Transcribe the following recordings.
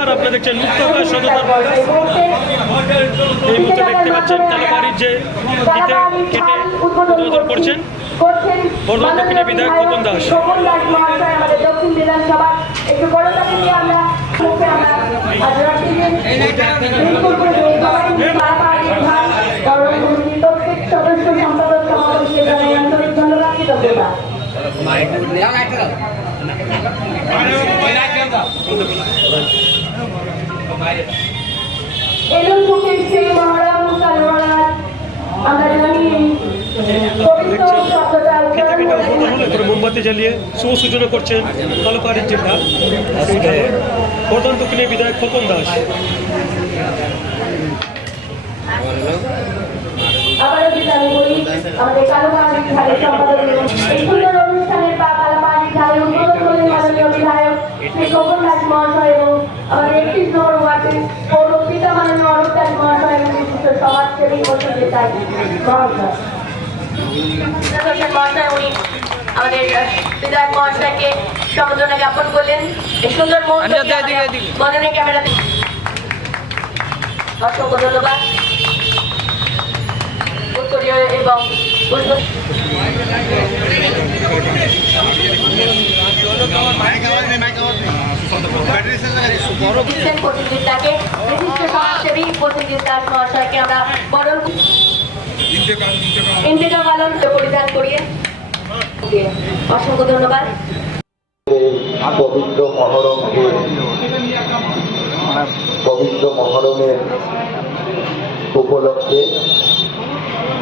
আর আপনারা দেখছেন মুক্তকার সততার এই মুহূর্তে দেখতে পাচ্ছেন তালাবাড়ির যে ফিতে কেটে উদ্বোধন করছেন বর্ধমান দক্ষিণের বিধায়ক খোকন দাস। ধন্যবাদ সুখের সেই মহারাম কালমারাত আমরা জানি পবিত্র শব্দটা করে। মোমবাতি জ্বালিয়ে শুভ সূচনা করছেন তালুকহাটের জেলা বর্ধমান দক্ষিণের বিধায়ক খোকন দাস। সম্পাদক এই সুন্দর অনুষ্ঠানের বা কালো পাহাড়ি উদ্বোধন করলেন মাননীয় বিধায়ক শ্রী খোকন দাস মহাশয় এবং আমাদের একত্রিশ নম্বর ওয়ার্ডের পৌর পিতা মাননীয় অরূপ দাস মহাশয় এবং বিশিষ্ট সমাজসেবী মহাশয়। উনি আমাদের বিধায়ক মহাশয়কে সম্বোধনা জ্ঞাপন করলেন। এই সুন্দর আমরা বদনের ক্যামেরাতে অসংখ্য ধন্যবাদ। এবং উত্তর- দিচ্ছেন প্রতিযোগিতাকে বিশিষ্ট সমাজসেবী প্রতিযোগিত দাস মহাশয়কে আমরা বরণ ইন্দিকা পালন পরিধান করিয়ে অসংখ্য ধন্যবাদ। পবিত্র মহরমকে, পবিত্র মহরমের উপলক্ষে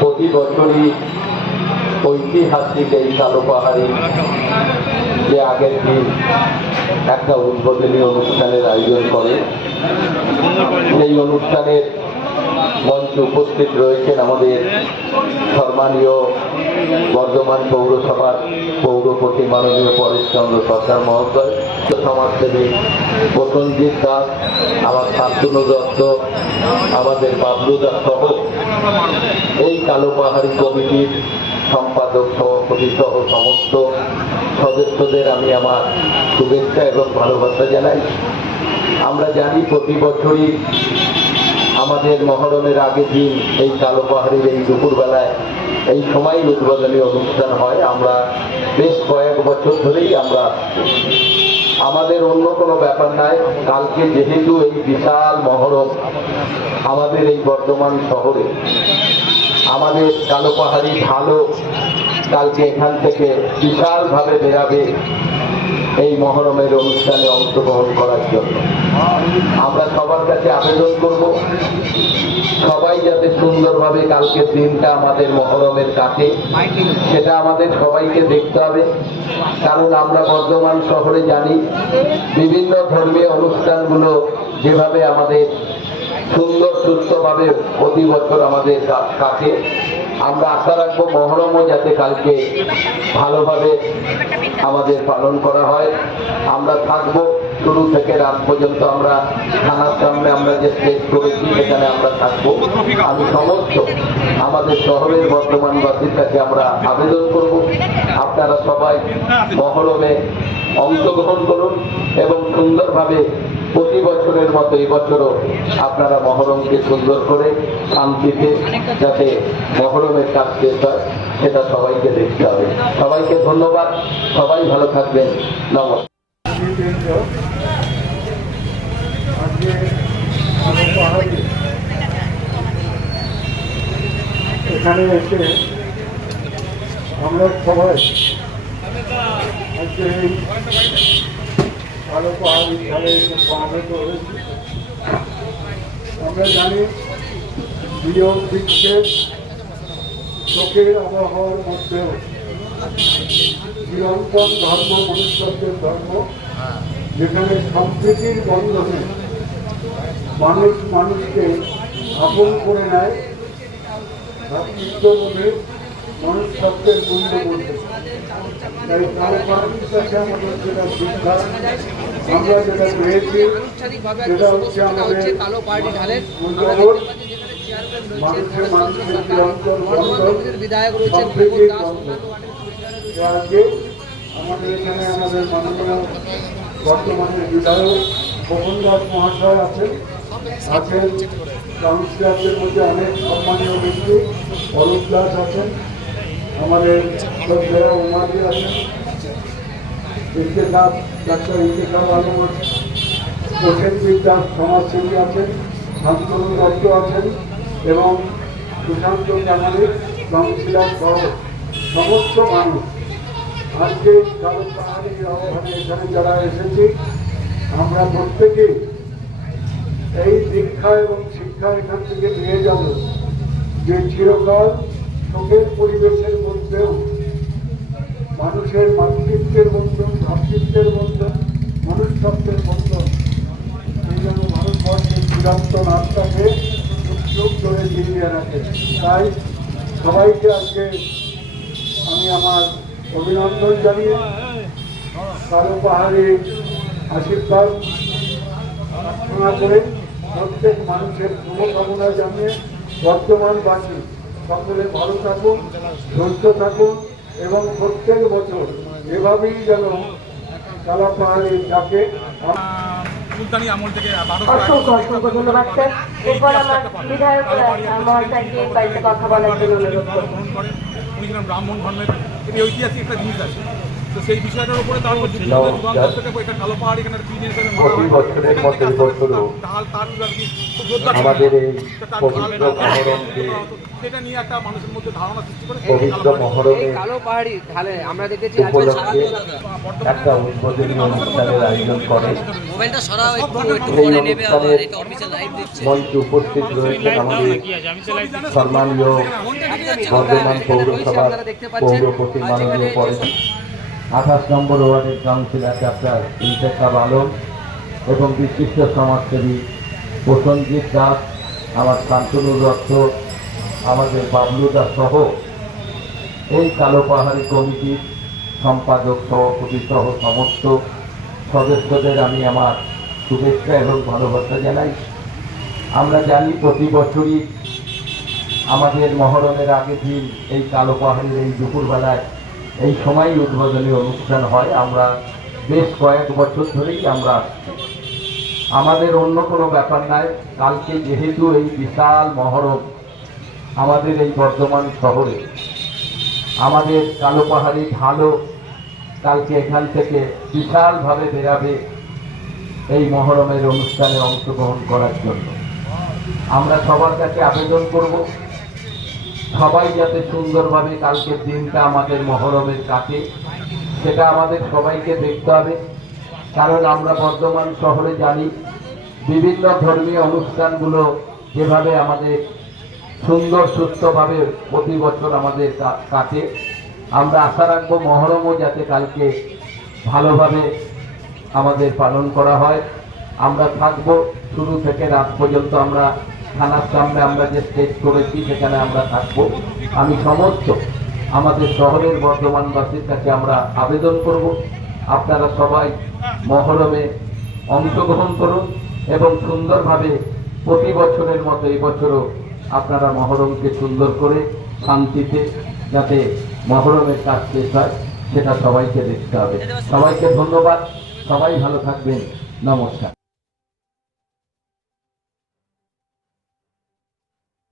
প্রতি বছরই ঐতিহাসিক এই কালো পাহাড়ি যে আগের দিন একটা উদ্বোধনী অনুষ্ঠানের আয়োজন করে, সেই অনুষ্ঠানের মঞ্চে উপস্থিত রয়েছেন আমাদের সম্মানীয় বর্ধমান পৌরসভার পৌরপতি মাননীয় পরেশচন্দ্র সরকার মহোদয় সমাজসেবী প্রসঞ্জিৎ দাস আমার শান্তনু দত্ত, আমাদের বাবলু দাস সহ এই কালো পাহাড়ি কমিটির সম্পাদক, সভাপতি সহ সমস্ত সদস্যদের আমি আমার শুভেচ্ছা এবং ভালোবাসা জানাই। আমরা জানি প্রতি বছরই আমাদের মহরমের আগের দিন, এই কালো পাহাড়ির এই দুপুরবেলায়, এই সময় উদ্বোধনী অনুষ্ঠান হয়। আমরা বেশ কয়েক বছর ধরেই আমরা আমাদের অন্য কোনো ব্যাপার নাই। কালকে যেহেতু এই বিশাল মহরম আমাদের এই বর্ধমান শহরে, আমাদের কালো পাহাড়ি ভালো কালকে এখান থেকে বিশালভাবে বেরাবে এই মহরমের অনুষ্ঠানে অংশগ্রহণ করার জন্য। আমরা সবার কাছে আবেদন করব, সবাই যাতে সুন্দরভাবে কালকের দিনটা আমাদের মহরমের কাছে সেটা আমাদের সবাইকে দেখতে হবে। কারণ আমরা বর্ধমান শহরে জানি, বিভিন্ন ধর্মীয় অনুষ্ঠানগুলো যেভাবে আমাদের সুন্দর সুস্থভাবে প্রতি বছর আমাদের কা- কাটে। আমরা আশা রাখব মহরমও যাতে কালকে ভালোভাবে আমাদের পালন করা হয়। আমরা থাকব, শুরু থেকে রাত পর্যন্ত আমরা থানার সামনে আমরা যে স্টেজ করেছি, সেখানে আমরা থাকব। আমি সমস্ত আমাদের শহরের বর্তমানবাসীর কাছে আমরা আবেদন করব। আপনারা সবাই মহরমে অংশগ্রহণ করুন এবং সুন্দরভাবে প্রতি বছরের মতো এই বছরও আপনারা মহরমকে সুন্দর করে শান্তিতে যাতে মহরমের কাজ শেষ হয়, সেটা সবাইকে দেখতে হবে। সবাইকে ধন্যবাদ। সবাই ভালো থাকবেন। নমস্কার। এখানে এসে আমরা সবাই আজকে ধারে এসে সমবেত হয়েছি আমরা জানি বিয়োগ বিক্ষেপ চোখের আবহাওয়ার মধ্যেও। চিরন্তন ধর্ম, মনুষ্যত্বের ধর্ম, যেখানে সম্প্রীতির বন্ধনে মানুষ মানুষকে আপন করে নেয়, ভ্রাতৃত্ববোধে মূল্য মানুষের চিরন্তন বন্ধন বিধায়ক আজকে আমাদের এখানে আমাদের বর্তমানে বিধায়ক খোকন দাস মহাশয় আছেন আছেন কাউন্সিলরদের মধ্যে অনেক সম্মানীয় ব্যক্তি অরূপ দাস আছেন আমাদের শ্রদ্ধেয় উমাদি আছেন ইন্তেখাব ডাক্তার ইন্তেখাব আলম আছেন প্রসেনজিৎ দাস সমাজসেবী আছেন, শান্তনু দত্ত আছেন এবং সুশান্ত কামালি কাউন্সিলর সহ সমস্ত মানুষ। আজকে কারণ এখানে যারা এসেছি, আমরা প্রত্যেকেই এই দীক্ষা এবং শিক্ষা এখান থেকে নিয়ে যাব, যে চিরকাল শোকের পরিবেশের মধ্যেও মানুষের মাতৃত্বের বন্ধন ভ্রাতৃত্বের বন্ধন মনুষ্যত্বের বন্ধন এই জন্য ভারতবর্ষের চিরন্তন আত্মাকে যুগ ধরে জিনিয়ে রাখে তাই সবাইকে আজকে আমি আমার অভিনন্দন জানিয়ে কালো পাহাড়ে আশীর্বাদ প্রার্থনা করে প্রত্যেক মানুষের শুভকামনা জানিয়ে বর্তমান বর্তমানবাসী সকলে ভালো থাকুন সুস্থ থাকুন এবং প্রত্যেক বছর এভাবেই যেন কালা পাহাড়ে ডাকে সুলতানি আমল থেকে অসংখ্য অসংখ্য ধন্যবাদ স্যার। এরপর আমার বিধায়ক মহাশয়কে বাড়িতে কথা বলার জন্য অনুরোধ করব করেন। উনি ছিলেন ব্রাহ্মণ ধর্মের এটি ঐতিহাসিক একটা জিনিস আছে তো সেই বিষয়টার উপরে তারপর যুগান্তর যুগান্তর থেকে এটা কালো পাহাড়ি এখানে তিন প্রতি বছরের মতো থেকে এই বছরও ঢাল তার আর কি খুব যোদ্ধা ছিল। আমাদের এই পবিত্র মহরমকে সেটা নিয়ে একটা মানুষের মধ্যে ধারণা সৃষ্টি করে পবিত্র মহরমে কালো পাহাড়ি ঢালে আমরা দেখেছি উপলক্ষে একটা উদ্বোধনী অনুষ্ঠানের আয়োজন করে। মোবাইলটা সরাও একটু একটু এই পরে নেবে আবার অনুষ্ঠানের এটা অফিসিয়াল লাইভ দিচ্ছে। মঞ্চে উপস্থিত রয়েছেন আমাদের সম্মানীয় বর্ধমান পৌরসভার পৌরপতি মাননীয় পরিষদ আঠাশ নম্বর ওয়ার্ডের কাউন্সিলর ডাক্তার ইন্তেখাব আলম এবং বিশিষ্ট সমাজসেবী প্রসঞ্জিৎ দাস, আমার শান্তনু দত্ত আমাদের বাবলু দাস সহ এই কালো পাহাড়ি কমিটির সম্পাদক, সভাপতি সহ সমস্ত সদস্যদের আমি আমার শুভেচ্ছা এবং ভালোবাসা জানাই। আমরা জানি প্রতি বছরই আমাদের মহরমের আগের দিন এই কালো পাহাড়ের এই দুপুরবেলায় এই সময় উদ্বোধনী অনুষ্ঠান হয়। আমরা বেশ কয়েক বছর ধরেই আমরা আমাদের অন্য কোনো ব্যাপার নাই। কালকে যেহেতু এই বিশাল মহরম আমাদের এই বর্ধমান শহরে, আমাদের কালো পাহাড়ি ঢালো কালকে এখান থেকে বিশালভাবে বেরাবে এই মহরমের অনুষ্ঠানে অংশগ্রহণ করার জন্য। আমরা সবার কাছে আবেদন করব সবাই যাতে সুন্দরভাবে কালকের দিনটা আমাদের মহরমের কাটে, সেটা আমাদের সবাইকে দেখতে হবে। কারণ আমরা বর্ধমান শহরে জানি, বিভিন্ন ধর্মীয় অনুষ্ঠানগুলো যেভাবে আমাদের সুন্দর, সুস্থভাবে প্রতি বছর আমাদের কাটে। আমরা আশা রাখব মহরমও যাতে কালকে ভালোভাবে আমাদের পালন করা হয়। আমরা থাকব, শুরু থেকে রাত পর্যন্ত আমরা থানার সামনে আমরা যে স্টেজ করেছি, সেখানে আমরা থাকব। আমি সমস্ত আমাদের শহরের বর্ধমানবাসীর কাছে আমরা আবেদন করব। আপনারা সবাই মহরমে অংশগ্রহণ করুন এবং সুন্দরভাবে প্রতি বছরের মতো এই বছরও আপনারা মহরমকে সুন্দর করে শান্তিতে যাতে মহরমের কাজ শেষ হয়, সেটা সবাইকে দেখতে হবে। সবাইকে ধন্যবাদ। সবাই ভালো থাকবেন। নমস্কার।